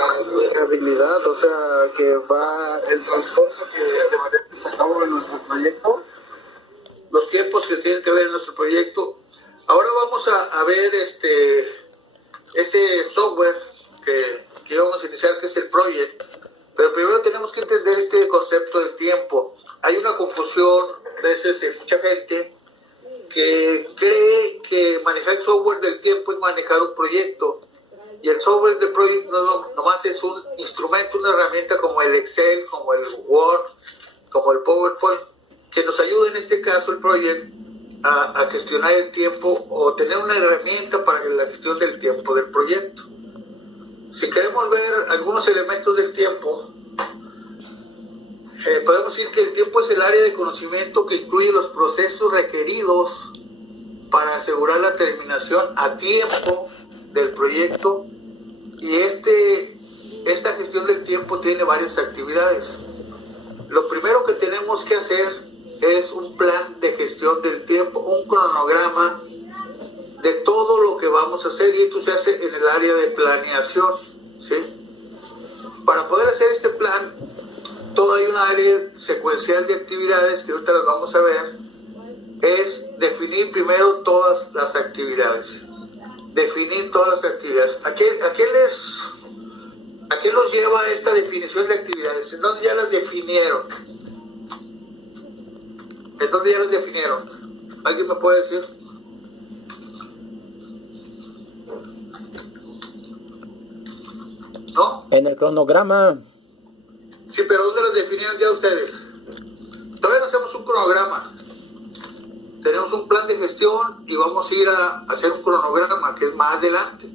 la durabilidad, o sea, que va el transcurso que de manera que se acabó en nuestro proyecto, los tiempos que tienen que ver en nuestro proyecto. Ahora vamos a ver ese software que vamos a iniciar, que es el project, pero primero tenemos que entender este concepto de tiempo. Hay una confusión a veces en mucha gente que cree que manejar el software del tiempo es manejar un proyecto, y el software de proyecto no nomás es un instrumento, una herramienta como el Excel, como el Word, como el PowerPoint, que nos ayuda en este caso el project a gestionar el tiempo o tener una herramienta para la gestión del tiempo del proyecto. Si queremos ver algunos elementos del tiempo, podemos decir que el tiempo es el área de conocimiento que incluye los procesos requeridos para asegurar la terminación a tiempo del proyecto, y esta gestión del tiempo tiene varias actividades. Lo primero que tenemos que hacer es un plan de gestión del tiempo, un cronograma de todo lo que vamos a hacer, y esto se hace en el área de planeación, ¿sí? Para poder hacer este plan, hay una área secuencial de actividades que ahorita las vamos a ver. Es definir primero todas las actividades. Definir todas las actividades. ¿A qué los lleva esta definición de actividades? ¿En dónde ya las definieron? ¿En dónde ya las definieron? ¿Alguien me puede decir? ¿No? En el cronograma. Sí, pero ¿dónde las definieron ya ustedes? Todavía no hacemos un cronograma. Tenemos un plan de gestión y vamos a ir a hacer un cronograma, que es más adelante.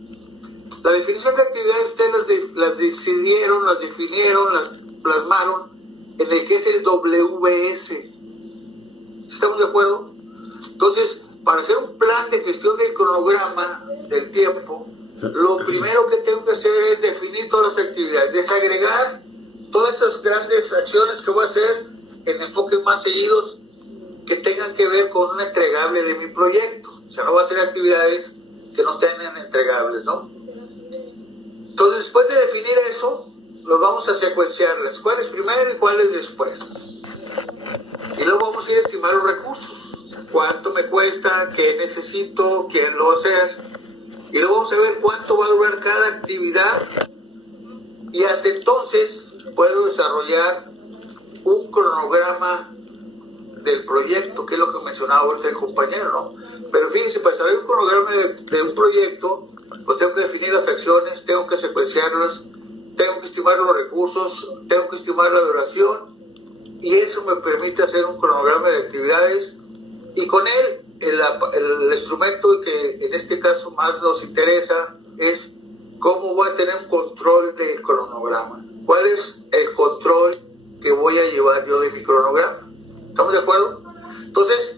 La definición de actividades ustedes las decidieron, las definieron, las plasmaron en el que es el WS. ¿Estamos de acuerdo? Entonces, para hacer un plan de gestión del cronograma del tiempo, lo primero que tengo que hacer es definir todas las actividades, desagregar todas esas grandes acciones que voy a hacer en enfoques más seguidos que tengan que ver con un entregable de mi proyecto. O sea, no voy a hacer actividades que no estén entregables, ¿no? Entonces, después de definir eso, nos vamos a secuenciarlas. ¿Cuáles primero y cuáles después? Y luego vamos a ir a estimar los recursos. ¿Cuánto me cuesta? ¿Qué necesito? ¿Quién lo va a hacer? Y luego vamos a ver cuánto va a durar cada actividad. Y hasta entonces puedo desarrollar un cronograma del proyecto, que es lo que mencionaba ahorita el compañero, ¿no? Pero fíjense, para saber un cronograma de un proyecto, pues tengo que definir las acciones, tengo que secuenciarlas, tengo que estimar los recursos, tengo que estimar la duración, y eso me permite hacer un cronograma de actividades, y con él el instrumento que en este caso más nos interesa es cómo voy a tener un control del cronograma. ¿Cuál es el control que voy a llevar yo de mi cronograma? ¿Estamos de acuerdo? Entonces,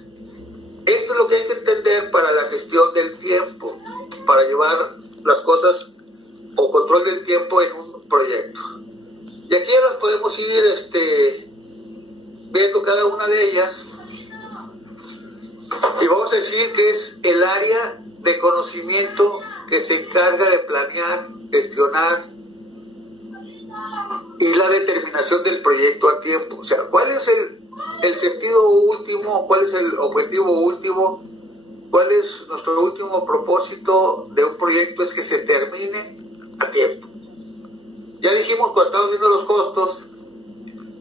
esto es lo que hay que entender para la gestión del tiempo, para llevar las cosas o control del tiempo en un proyecto. Y aquí ya las podemos ir viendo cada una de ellas, y vamos a decir que es el área de conocimiento que se encarga de planear, gestionar y la determinación del proyecto a tiempo. O sea, ¿cuál es el sentido último? ¿Cuál es el objetivo último? ¿Cuál es nuestro último propósito de un proyecto? Es que se termine a tiempo. Ya dijimos cuando estábamos viendo los costos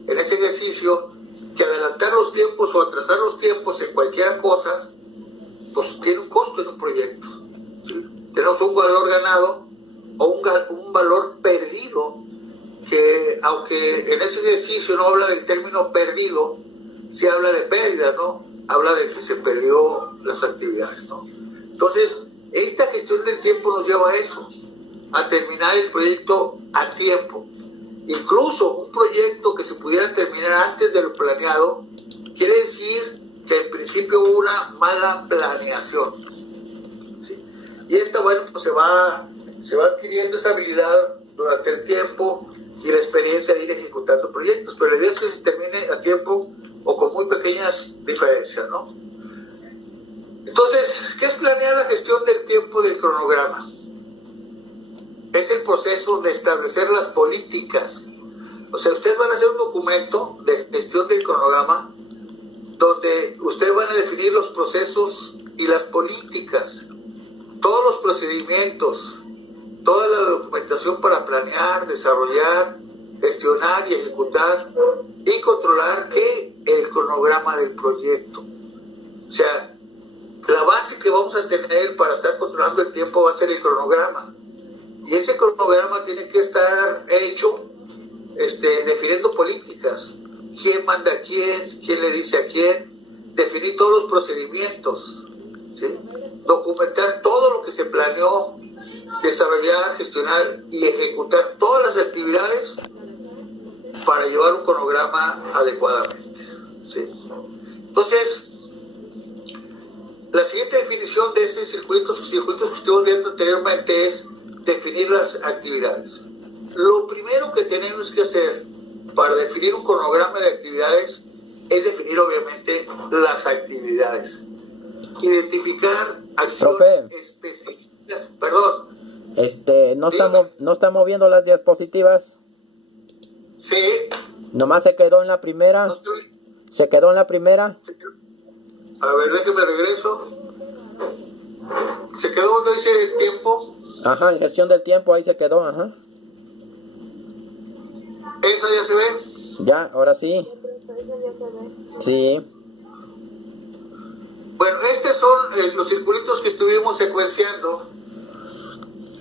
en ese ejercicio que adelantar los tiempos o atrasar los tiempos en cualquier cosa, pues tiene un costo en un proyecto, ¿sí? Tenemos un valor ganado o un valor perdido, que aunque en ese ejercicio no habla del término perdido, sí habla de pérdida, ¿no? Habla de que se perdió las actividades, ¿no? Entonces, esta gestión del tiempo nos lleva a eso, a terminar el proyecto a tiempo. Incluso un proyecto que se pudiera terminar antes de lo planeado, quiere decir que en principio hubo una mala planeación, ¿sí? Y esta, bueno, pues se va adquiriendo esa habilidad durante el tiempo y la experiencia de ir ejecutando proyectos, pero la idea es que se termine a tiempo o con muy pequeñas diferencias, ¿no? Entonces, ¿qué es planear la gestión del tiempo del cronograma? es el proceso de establecer las políticas. O sea, ustedes van a hacer un documento de gestión del cronograma donde ustedes van a definir los procesos y las políticas, todos los procedimientos, toda la documentación para planear, desarrollar, gestionar y ejecutar y controlar el cronograma del proyecto. O sea, la base que vamos a tener para estar controlando el tiempo va a ser el cronograma. Y ese cronograma tiene que estar hecho definiendo políticas. ¿Quién manda a quién? ¿Quién le dice a quién? Definir todos los procedimientos, ¿sí? Documentar todo lo que se planeó, desarrollar, gestionar y ejecutar todas las actividades para llevar un cronograma adecuadamente, ¿sí? Entonces, la siguiente definición de ese circuitos que estuvimos viendo anteriormente es definir las actividades. Lo primero que tenemos que hacer para definir un cronograma de actividades es definir obviamente las actividades. Identificar acciones específicas. Perdón. ¿No está moviendo las diapositivas? Sí. Nomás se quedó en la primera. No estoy... ¿Se quedó en la primera? A ver, déjame regreso. ¿Se quedó donde dice el tiempo? Ajá, en gestión del tiempo, ahí se quedó, ajá. ¿Eso ya se ve? Ya, ahora sí. Sí. Bueno, estos son los circulitos que estuvimos secuenciando,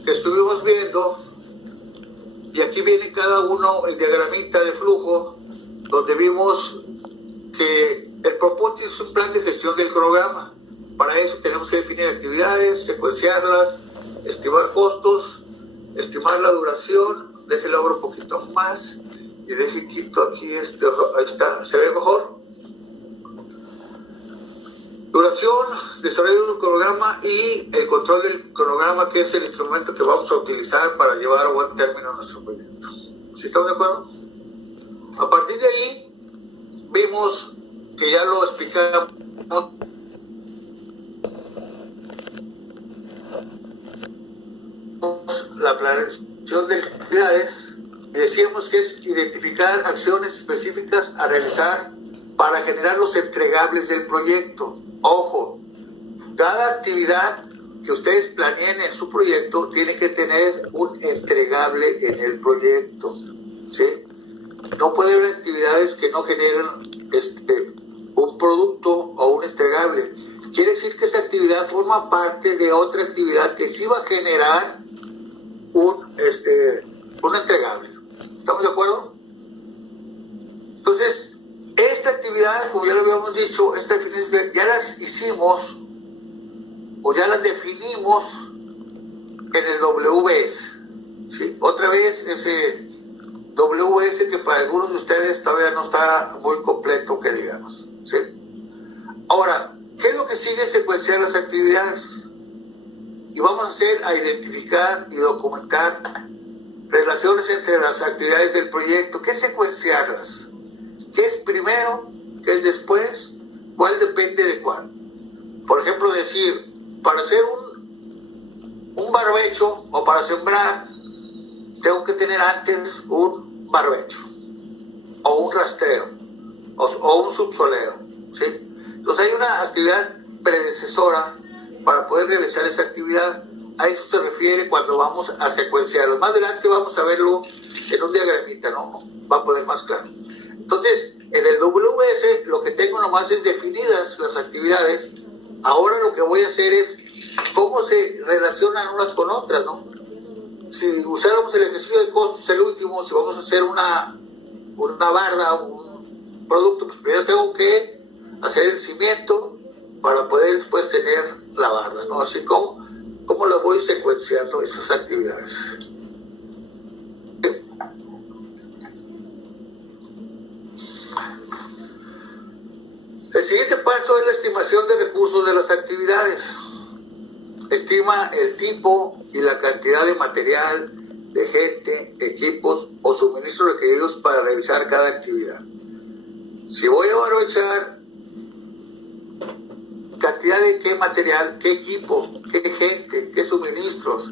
que estuvimos viendo, y aquí viene cada uno el diagramita de flujo, donde vimos que el propósito es un plan de gestión del cronograma. Para eso tenemos que definir actividades, secuenciarlas, estimar costos, estimar la duración. Déjenlo abro un poquito más y deje quito aquí ahí está, ¿se ve mejor? Duración, desarrollo de un cronograma y el control del cronograma, que es el instrumento que vamos a utilizar para llevar a buen término nuestro proyecto. ¿Sí estamos de acuerdo? A partir de ahí, vimos que ya lo explicamos, la planeación de actividades, y decíamos que es identificar acciones específicas a realizar para generar los entregables del proyecto. Ojo, cada actividad que ustedes planeen en su proyecto tiene que tener un entregable en el proyecto, ¿sí? No puede haber actividades que no generen un producto o un entregable. Quiere decir que esa actividad forma parte de otra actividad que sí va a generar un entregable. ¿Estamos de acuerdo? Entonces, esta actividad, como ya lo habíamos dicho, ya las hicimos o ya las definimos en el WS, ¿sí? Otra vez ese WS que para algunos de ustedes todavía no está muy completo, que digamos, ¿sí? Ahora, ¿qué es lo que sigue? Secuenciar las actividades. Y vamos a hacer a identificar y documentar relaciones entre las actividades del proyecto. ¿Qué es secuenciarlas? ¿Qué es primero? ¿Qué es después? ¿Cuál depende de cuál? Por ejemplo, decir, para hacer un barbecho o para sembrar, tengo que tener antes un barbecho o un rastreo o un subsoleo, ¿sí? Entonces hay una actividad predecesora para poder realizar esa actividad. A eso se refiere cuando vamos a secuenciarlo. Más adelante vamos a verlo en un diagramita, ¿no? Va a poder más claro. Entonces, en el WS lo que tengo nomás es definidas las actividades. Ahora lo que voy a hacer es cómo se relacionan unas con otras, ¿no? Si usáramos el ejercicio de costos, el último, si vamos a hacer una barda, un producto, pues primero tengo que hacer el cimiento para poder después tener la barda, ¿no? Así como lo voy secuenciando esas actividades. El siguiente paso es la estimación de recursos de las actividades. Estima el tipo y la cantidad de material, de gente, equipos o suministros requeridos para realizar cada actividad. Si voy a aprovechar cantidad de qué material, qué equipo, qué gente, qué suministros,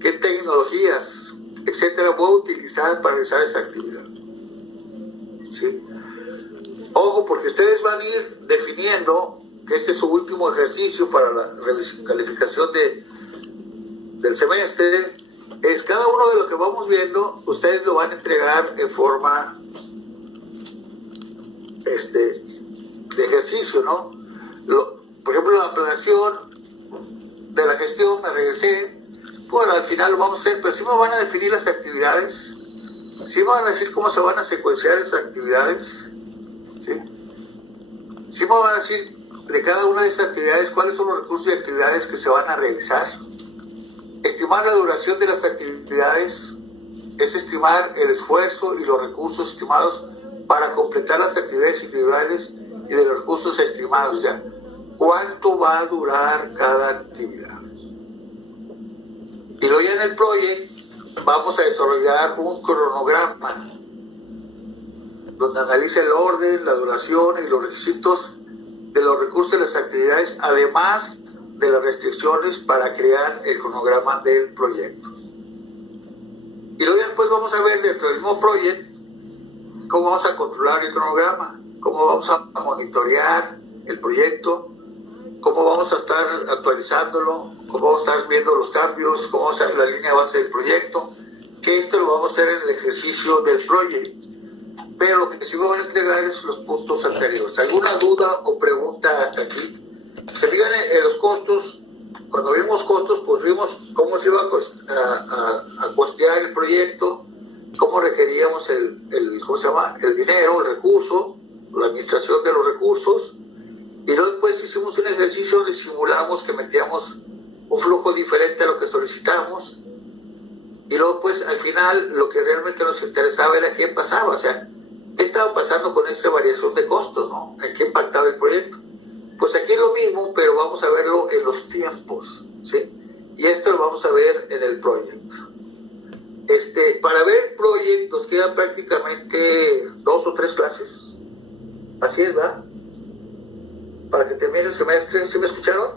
qué tecnologías, etcétera, voy a utilizar para realizar esa actividad. ¿Sí? Ojo, porque ustedes van a ir definiendo que este es su último ejercicio para la calificación del semestre. Es cada uno de lo que vamos viendo, ustedes lo van a entregar en forma de ejercicio, ¿no? Por ejemplo, la planeación de la gestión, me regresé, bueno, al final lo vamos a hacer, pero sí me van a definir las actividades, sí me van a decir cómo se van a secuenciar esas actividades, ¿sí? Sí me van a decir de cada una de esas actividades cuáles son los recursos y actividades que se van a realizar. Estimar la duración de las actividades es estimar el esfuerzo y los recursos estimados para completar las actividades individuales y de los recursos estimados, o sea, cuánto va a durar cada actividad. Y luego ya en el proyecto vamos a desarrollar un cronograma donde analice el orden, la duración y los requisitos de los recursos de las actividades, además de las restricciones para crear el cronograma del proyecto. Y luego después vamos a ver dentro del mismo proyecto cómo vamos a controlar el cronograma, cómo vamos a monitorear el proyecto, cómo vamos a estar actualizándolo, cómo vamos a estar viendo los cambios, cómo vamos a ver la línea base del proyecto, que esto lo vamos a hacer en el ejercicio del proyecto. Pero lo que sí voy a entregar es los puntos anteriores. ¿Alguna duda o pregunta hasta aquí? Se fijan en los costos. Cuando vimos costos, pues vimos cómo se iba a costear el proyecto, cómo requeríamos el dinero, el recurso, la administración de los recursos, y luego después hicimos un ejercicio donde simulamos que metíamos un flujo diferente a lo que solicitamos, y luego pues al final lo que realmente nos interesaba era qué pasaba, o sea, qué estaba pasando con esa variación de costos, ¿no? ¿En qué impactaba el proyecto? Pues aquí es lo mismo, pero vamos a verlo en los tiempos, ¿sí? Y esto lo vamos a ver en el proyecto. Para ver el proyecto nos quedan prácticamente 2 o 3 clases. Así es, ¿verdad? Para que termine el semestre. ¿Sí me escucharon?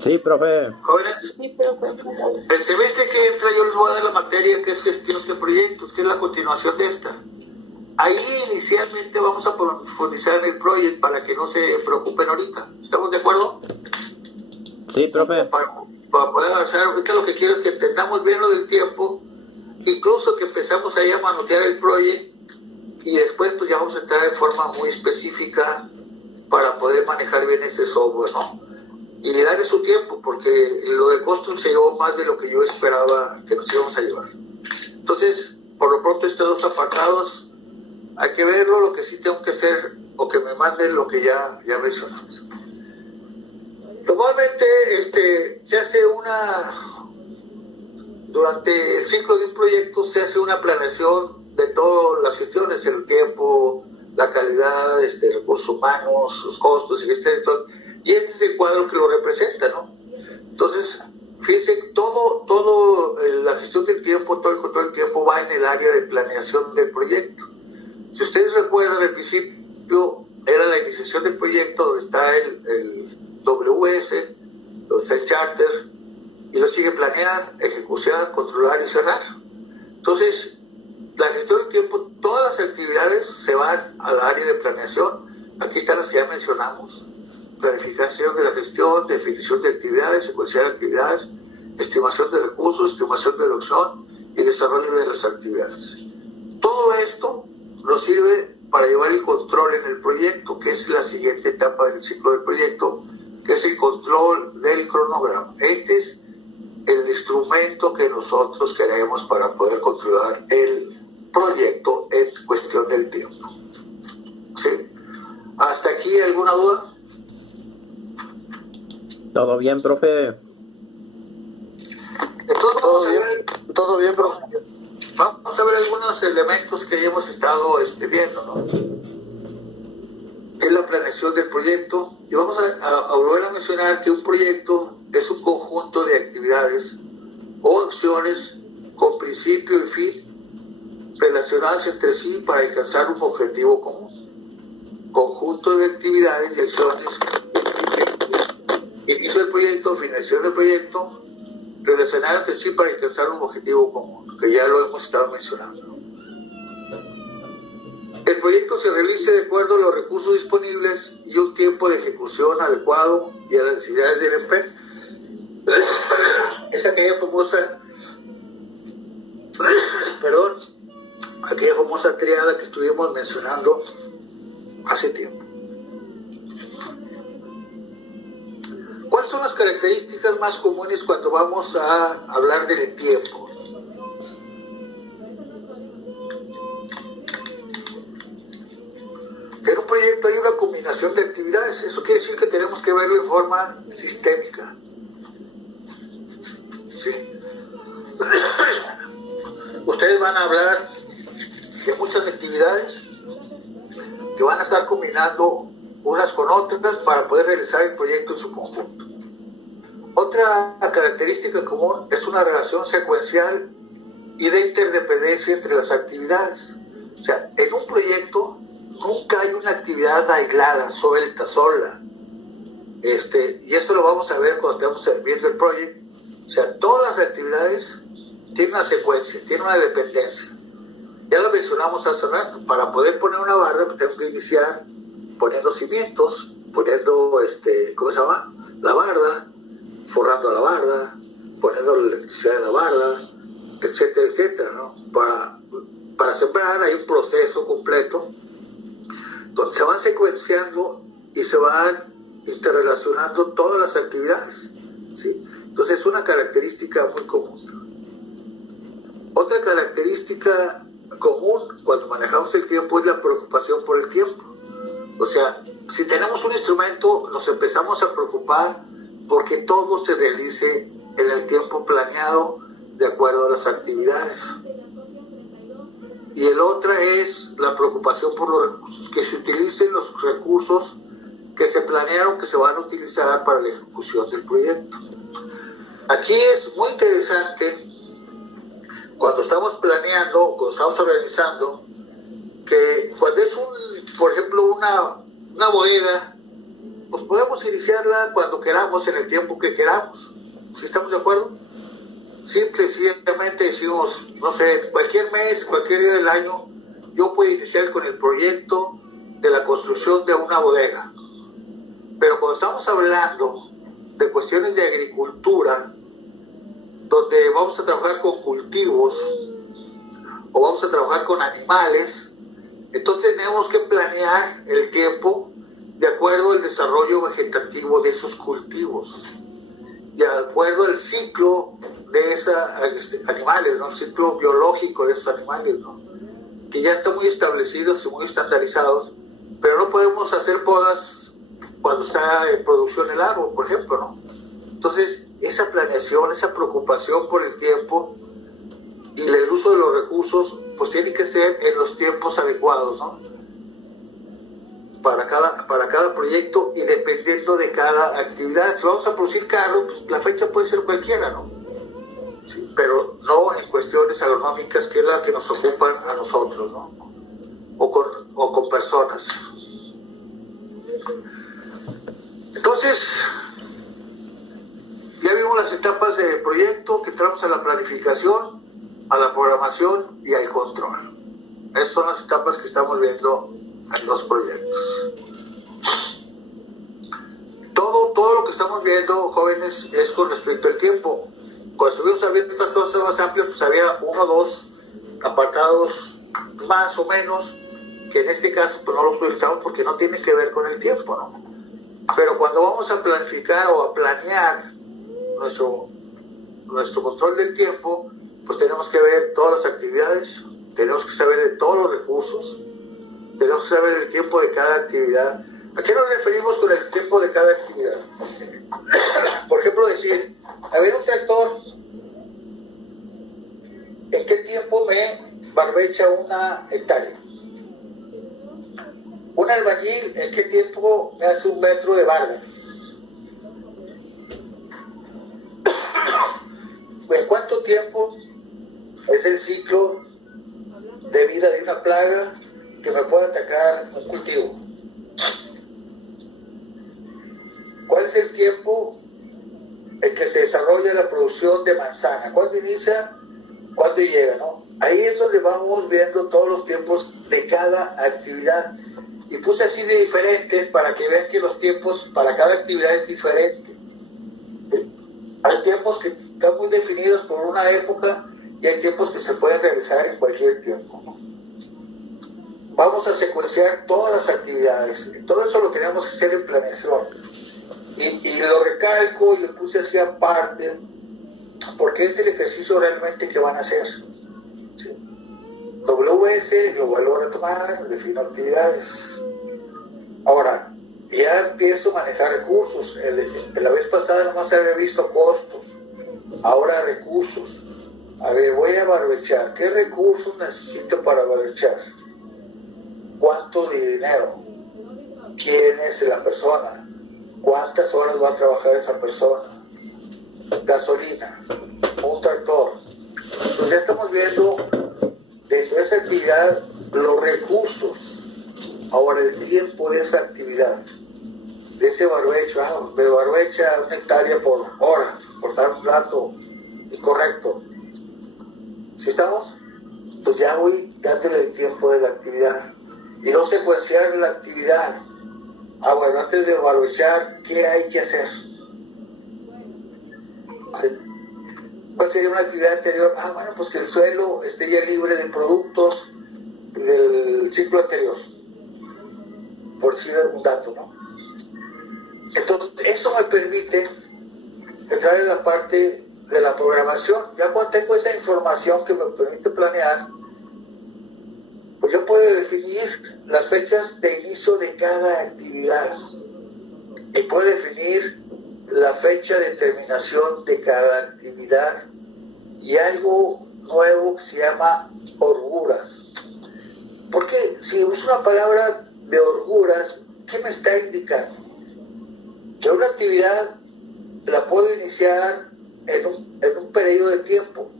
Sí, profe. Jóvenes, el semestre que entra yo les voy a dar la materia que es gestión de proyectos, que es la continuación de esta. Ahí inicialmente vamos a profundizar en el proyecto para que no se preocupen ahorita. ¿Estamos de acuerdo? Sí, profe. Para poder avanzar, ahorita lo que quiero es que entendamos bien lo del tiempo, incluso que empezamos ahí a manotear el proyecto y después pues ya vamos a entrar en forma muy específica para poder manejar bien ese software, ¿no? Y darle su tiempo, porque lo de costos se llevó más de lo que yo esperaba que nos íbamos a llevar. Entonces, por lo pronto estos 2 apartados hay que verlo, lo que sí tengo que hacer o que me manden lo que ya mencionamos. Normalmente se hace durante el ciclo de un proyecto se hace una planeación de todas las gestiones, el tiempo, la calidad, recursos humanos, los costos, y este es el cuadro que lo representa, ¿no? Entonces, fíjense, todo la gestión del tiempo, todo el control del tiempo va en el área de planeación del proyecto. Si ustedes recuerdan, al principio era la iniciación del proyecto, donde está el WS, donde está el charter, y lo sigue planear, ejecutar, controlar y cerrar. Entonces, la gestión del tiempo, todas las actividades se van al área de planeación. Aquí están las que ya mencionamos: planificación de la gestión, definición de actividades, secuenciar actividades, estimación de recursos, estimación de producción y desarrollo de las actividades. Todo esto nos sirve para llevar el control en el proyecto, que es la siguiente etapa del ciclo del proyecto, que es el control del cronograma. Este es el instrumento que nosotros queremos para poder controlar el proyecto en cuestión del tiempo. ¿Sí? ¿Hasta aquí alguna duda? ¿Todo bien, profe? Entonces Todo bien, profe. Vamos a ver algunos elementos que ya hemos estado viendo, ¿no? Es la planeación del proyecto, y vamos a volver a mencionar que un proyecto es un conjunto de actividades o acciones con principio y fin relacionadas entre sí para alcanzar un objetivo común. Conjunto de actividades y acciones con principio y fin inicio del proyecto, finalización del proyecto, relacionado entre sí para alcanzar un objetivo común, que ya lo hemos estado mencionando. El proyecto se realice de acuerdo a los recursos disponibles y un tiempo de ejecución adecuado y a las necesidades del empresa. Es aquella famosa, aquella famosa triada que estuvimos mencionando hace tiempo. ¿Cuáles son las características más comunes cuando vamos a hablar del tiempo? Que en un proyecto hay una combinación de actividades. Eso quiere decir que tenemos que verlo en forma sistémica. ¿Sí? Ustedes van a hablar de muchas actividades que van a estar combinando unas con otras para poder realizar el proyecto en su conjunto. Otra característica común es una relación secuencial y de interdependencia entre las actividades. O sea, en un proyecto nunca hay una actividad aislada, suelta, sola. Y eso lo vamos a ver cuando estemos viendo el proyecto. O sea, todas las actividades tienen una secuencia, tienen una dependencia. Ya lo mencionamos hace rato. Para poder poner una barda, pues tengo que iniciar poniendo cimientos, poniendo, ¿cómo se llama? La barda, forrando la barda, poniendo la electricidad en la barda, etcétera, etcétera, ¿no? Para sembrar hay un proceso completo donde se van secuenciando y se van interrelacionando todas las actividades, ¿sí? Entonces es una característica muy común. Otra característica común cuando manejamos el tiempo es la preocupación por el tiempo. O sea, si tenemos un instrumento, nos empezamos a preocupar porque todo se realice en el tiempo planeado de acuerdo a las actividades. Y el otra es la preocupación por los recursos, que se utilicen los recursos que se planearon que se van a utilizar para la ejecución del proyecto. Aquí es muy interesante cuando estamos planeando, cuando estamos organizando, que cuando es por ejemplo, una bodega, pues podemos iniciarla cuando queramos, en el tiempo que queramos. ¿Sí estamos de acuerdo? Simple y sencillamente decimos, no sé, cualquier mes, cualquier día del año, yo puedo iniciar con el proyecto de la construcción de una bodega. Pero cuando estamos hablando de cuestiones de agricultura, donde vamos a trabajar con cultivos o vamos a trabajar con animales, entonces tenemos que planear el tiempo de acuerdo al desarrollo vegetativo de esos cultivos y de acuerdo al ciclo de esos animales, ¿no? El ciclo biológico de esos animales, ¿no? Que ya están muy establecidos y muy estandarizados, pero no podemos hacer podas cuando está en producción el árbol, por ejemplo, ¿no? Entonces, esa planeación, esa preocupación por el tiempo y el uso de los recursos, pues tiene que ser en los tiempos adecuados, ¿no? Para cada proyecto y dependiendo de cada actividad. Si vamos a producir carros, pues la fecha puede ser cualquiera, ¿no? Sí, pero no en cuestiones agronómicas, que es la que nos ocupan a nosotros, ¿no? O con personas. Entonces, ya vimos las etapas del proyecto, que entramos a la planificación, a la programación y al control. Esas son las etapas que estamos viendo en los proyectos. Todo lo que estamos viendo, jóvenes, es con respecto al tiempo. Cuando estuvimos viendo estas cosas más amplias, pues había 1 o 2 apartados más o menos, que en este caso pues no los utilizamos porque no tienen que ver con el tiempo, ¿no? Pero cuando vamos a planificar o a planear nuestro control del tiempo, pues tenemos que ver todas las actividades, tenemos que saber de todos los recursos, tenemos que saber el tiempo de cada actividad. ¿A qué nos referimos con el tiempo de cada actividad? Por ejemplo, decir, a ver, un tractor, ¿en qué tiempo me barbecha 1 hectárea? Un albañil, ¿en qué tiempo me hace 1 metro de barda? ¿En cuánto tiempo es el ciclo de vida de una plaga que me puede atacar un cultivo? ¿Cuál es el tiempo en que se desarrolla la producción de manzana. ¿Cuándo inicia? ¿Cuándo llega? ¿No? Ahí es donde vamos viendo todos los tiempos de cada actividad. Y puse así de diferentes para que vean que los tiempos para cada actividad es diferente. Hay tiempos que están muy definidos por una época y hay tiempos que se pueden realizar en cualquier tiempo, ¿no? Vamos a secuenciar todas las actividades. Todo eso lo tenemos que hacer en planeación. Y lo recalco y lo puse así aparte porque es el ejercicio realmente que van a hacer. ¿Sí? WS, lo vuelvo a retomar, defino actividades. Ahora, ya empiezo a manejar recursos. La vez pasada nomás había visto costos, ahora recursos. A ver, voy a barbechar. ¿Qué recursos necesito para barbechar? ¿Cuánto de dinero? ¿Quién es la persona? ¿Cuántas horas va a trabajar esa persona? Gasolina, un tractor. Entonces ya estamos viendo dentro de esa actividad los recursos. Ahora el tiempo de esa actividad, de ese barbecho, me barbecha 1 hectárea por hora, por dar un dato incorrecto. ¿Sí estamos? Pues ya voy dándole el tiempo de la actividad. Y no secuenciar la actividad. Bueno, antes de barbechar, ¿qué hay que hacer? ¿Cuál sería una actividad anterior? Bueno, pues que el suelo esté ya libre de productos del ciclo anterior. Por decir un dato, ¿no? Entonces, eso me permite entrar en la parte de la programación. Ya cuando tengo esa información que me permite planear, pues yo puedo definir las fechas de inicio de cada actividad y puedo definir la fecha de terminación de cada actividad y algo nuevo que se llama holguras. Porque si uso una palabra de holguras, ¿qué me está indicando? Que una actividad la puedo iniciar en un periodo de tiempo,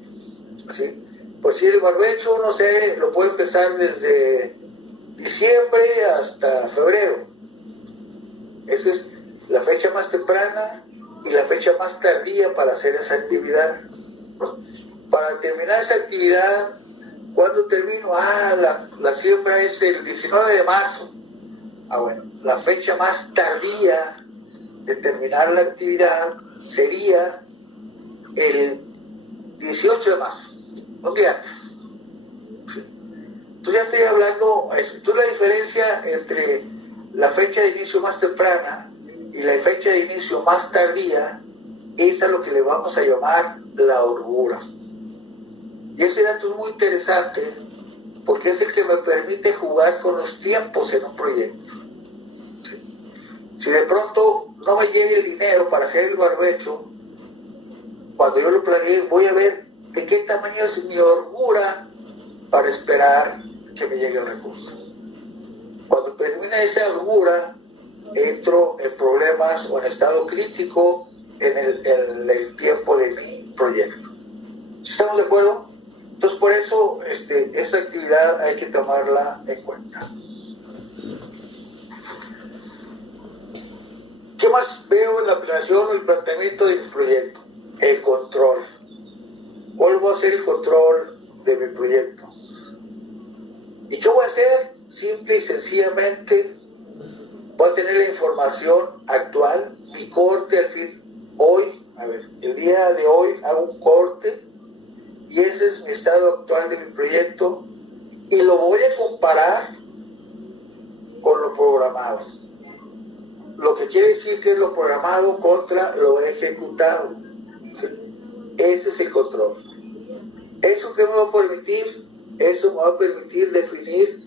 ¿sí? Pues si el barbecho, no sé, lo puedo empezar desde diciembre hasta febrero. Esa es la fecha más temprana y la fecha más tardía para hacer esa actividad. Para terminar esa actividad, ¿cuándo termino? La siembra es el 19 de marzo. Bueno, la fecha más tardía de terminar la actividad sería el 18 de marzo, un día antes. Entonces ya estoy hablando, entonces la diferencia entre la fecha de inicio más temprana y la fecha de inicio más tardía es a lo que le vamos a llamar la holgura. Y ese dato es muy interesante porque es el que me permite jugar con los tiempos en un proyecto. ¿Sí? Si de pronto no me llega el dinero para hacer el barbecho, cuando yo lo planeé, voy a ver de qué tamaño es mi holgura para esperar que me llegue el recurso. Cuando termina esa holgura, entro en problemas o en estado crítico en el tiempo de mi proyecto. ¿Sí estamos de acuerdo? Entonces, por eso, esta actividad hay que tomarla en cuenta. ¿Qué más veo en la planeación o el planteamiento de mi proyecto? El control. Vuelvo a hacer el control de mi proyecto. ¿Y qué voy a hacer? Simple y sencillamente voy a tener la información actual, mi corte al fin. Hoy, el día de hoy hago un corte y ese es mi estado actual de mi proyecto y lo voy a comparar con lo programado. Lo que quiere decir que es lo programado contra lo ejecutado. ¿Sí? Ese es el control. ¿Eso qué me va a permitir? Eso me va a permitir definir,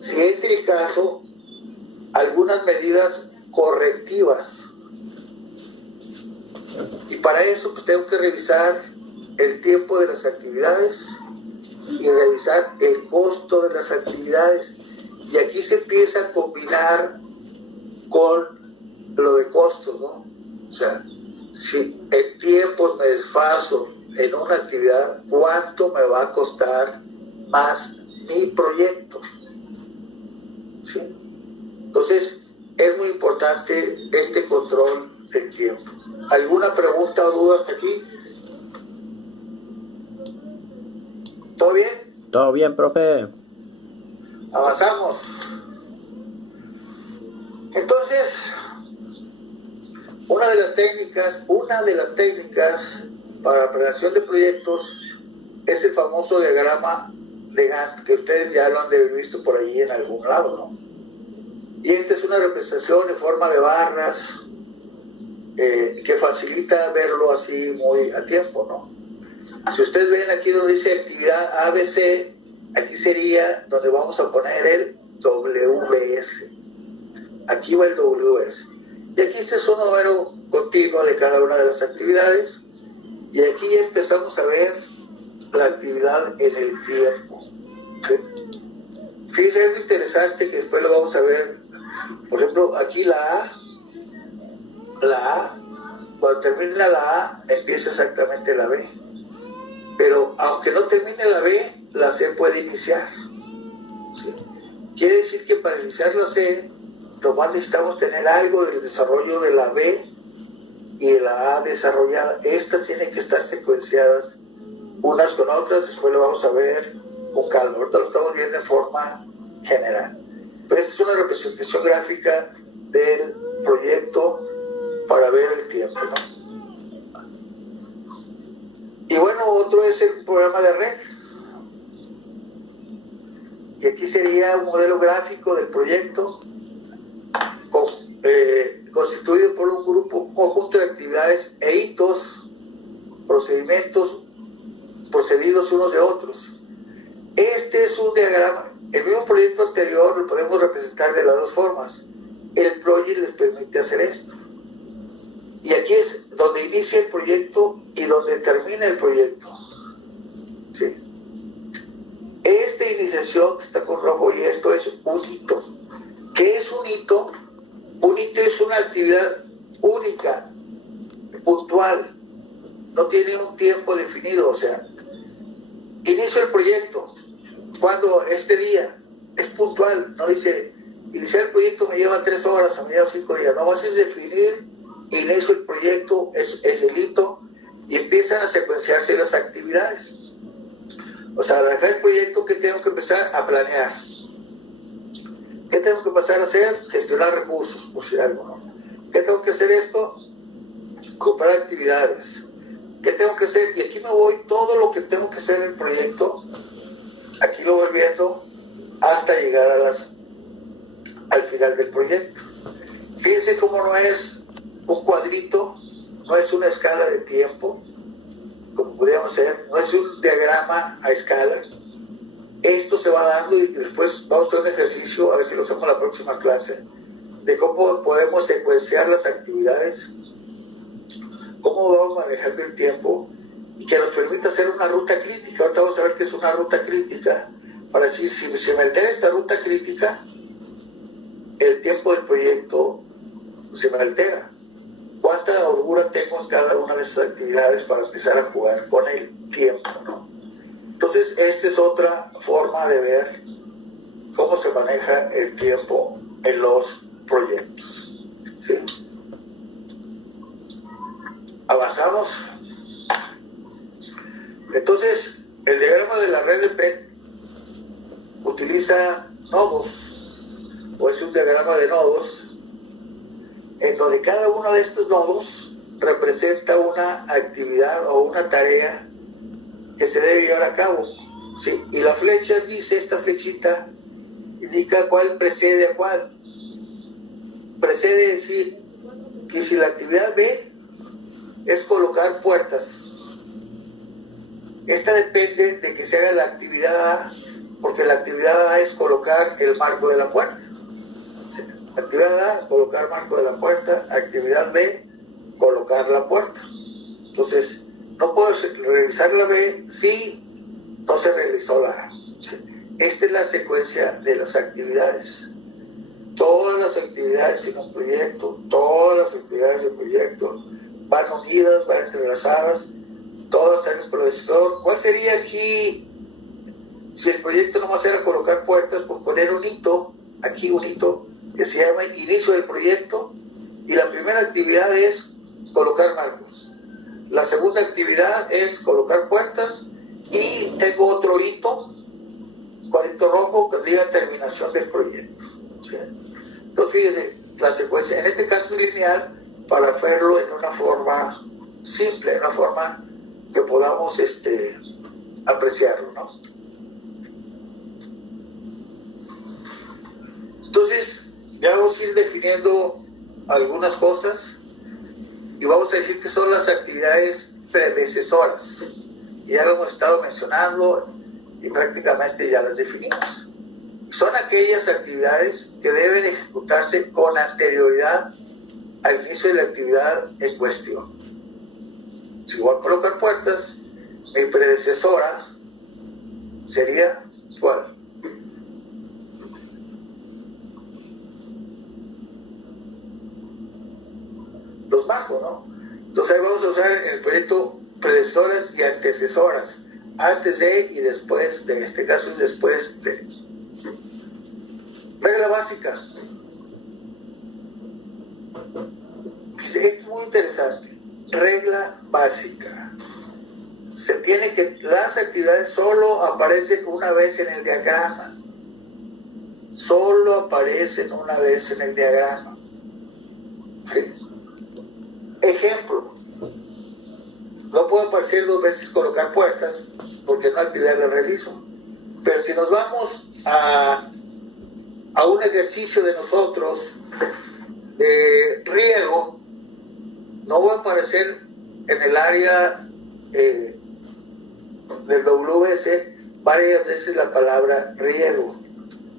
si es el caso, algunas medidas correctivas. Y para eso pues tengo que revisar el tiempo de las actividades y revisar el costo de las actividades. Y aquí se empieza a combinar con lo de costos, ¿no? O sea, si en tiempos me desfaso en una actividad, ¿cuánto me va a costar más mi proyecto? ¿Sí? Entonces, es muy importante este control el tiempo. ¿Alguna pregunta o duda hasta aquí? ¿Todo bien? Todo bien, profe. Avanzamos. Entonces, una de las técnicas para la planeación de proyectos es el famoso diagrama de Gantt, que ustedes ya lo han de haber visto por ahí en algún lado, ¿no? Y esta es una representación en forma de barras que facilita verlo así muy a tiempo, ¿no? Si ustedes ven aquí donde dice actividad ABC, aquí sería donde vamos a poner el WS. Aquí va el WS. Y aquí este es un número continuo de cada una de las actividades. Y aquí ya empezamos a ver la actividad en el tiempo. ¿Sí? Fíjense algo interesante que después lo vamos a ver. Por ejemplo, aquí la A, cuando termina la A, empieza exactamente la B. Pero aunque no termine la B, la C puede iniciar. ¿Sí? Quiere decir que para iniciar la C, nomás necesitamos tener algo del desarrollo de la B y de la A desarrollada. Estas tienen que estar secuenciadas unas con otras, después lo vamos a ver con calma. Ahorita lo estamos viendo en forma general. Pero esta es una representación gráfica del proyecto para ver el tiempo, ¿no? Y bueno, otro es el programa de red. Y aquí sería un modelo gráfico del proyecto constituido por un conjunto de actividades e hitos, procedimientos procedidos unos de otros. Este es un diagrama. El mismo proyecto anterior lo podemos representar de las dos formas. El project les permite hacer esto. Y aquí es donde inicia el proyecto y donde termina el proyecto. ¿Sí? Esta iniciación que está con rojo y esto es un hito. ¿Qué es un hito? Un hito es una actividad única, puntual. No tiene un tiempo definido. O sea, inicio el proyecto. Cuando este día es puntual, no dice, iniciar el proyecto me lleva 3 horas, me lleva 5 días. No, vas a definir, inicio el proyecto, es el hito, y empiezan a secuenciarse las actividades. O sea, al dejar el proyecto, ¿qué tengo que empezar a planear? ¿Qué tengo que empezar a hacer? Gestionar recursos, por si algo, ¿no? ¿Qué tengo que hacer esto? Comprar actividades. ¿Qué tengo que hacer? Y aquí me voy, todo lo que tengo que hacer en el proyecto, aquí lo voy viendo hasta llegar al final del proyecto. Fíjense cómo no es un cuadrito, no es una escala de tiempo, como podríamos hacer, no es un diagrama a escala. Esto se va dando y después vamos a hacer un ejercicio, a ver si lo hacemos en la próxima clase, de cómo podemos secuenciar las actividades, cómo vamos manejando el tiempo y que nos permita hacer una ruta crítica. Ahorita vamos a ver qué es una ruta crítica, para decir, si se me altera esta ruta crítica, el tiempo del proyecto se me altera. ¿Cuánta holgura tengo en cada una de esas actividades para empezar a jugar con el tiempo, ¿no? Entonces, esta es otra forma de ver cómo se maneja el tiempo en los proyectos. ¿Sí? Avanzamos. Entonces, el diagrama de la red de Venn utiliza nodos, o es un diagrama de nodos, en donde cada uno de estos nodos representa una actividad o una tarea que se debe llevar a cabo, ¿sí? Y la flecha dice, esta flechita indica cuál precede a cuál. Precede decir que si la actividad B es colocar puertas, esta depende de que se haga la actividad A, porque la actividad A es colocar el marco de la puerta. Actividad A, colocar marco de la puerta. Actividad B, colocar la puerta. Entonces, no puedo realizar la B si no se realizó la A. Esta es la secuencia de las actividades. Todas las actividades en un proyecto, todas las actividades del proyecto van unidas, van entrelazadas, todas están en un procesador. ¿Cuál sería aquí, si el proyecto nomás era colocar puertas, por poner un hito, aquí un hito, que se llama inicio del proyecto, Y la primera actividad es colocar marcos. La segunda actividad es colocar puertas y tengo otro hito, cuadrito rojo, que diga terminación del proyecto. ¿Sí? Entonces fíjese, la secuencia, en este caso es lineal, para hacerlo en una forma simple, en una forma que podamos apreciarlo, ¿no? Entonces, ya vamos a ir definiendo algunas cosas y vamos a decir que son las actividades predecesoras. Ya lo hemos estado mencionando y prácticamente ya las definimos. Son aquellas actividades que deben ejecutarse con anterioridad al inicio de la actividad en cuestión. Si voy a colocar puertas, mi predecesora sería ¿cuál? Los marcos, ¿no? Entonces ahí vamos a usar en el proyecto predecesoras y antecesoras, antes de y después de, en este caso es después de. Regla básica. Esto es muy interesante. Regla básica. Se tiene que, las actividades solo aparecen una vez en el diagrama. Solo aparecen una vez en el diagrama. ¿Sí? Ejemplo. No puedo aparecer dos veces colocar puertas porque no actividad la realizo. Pero si nos vamos a un ejercicio de nosotros de riego, no voy a aparecer en el área del WS varias veces la palabra riego.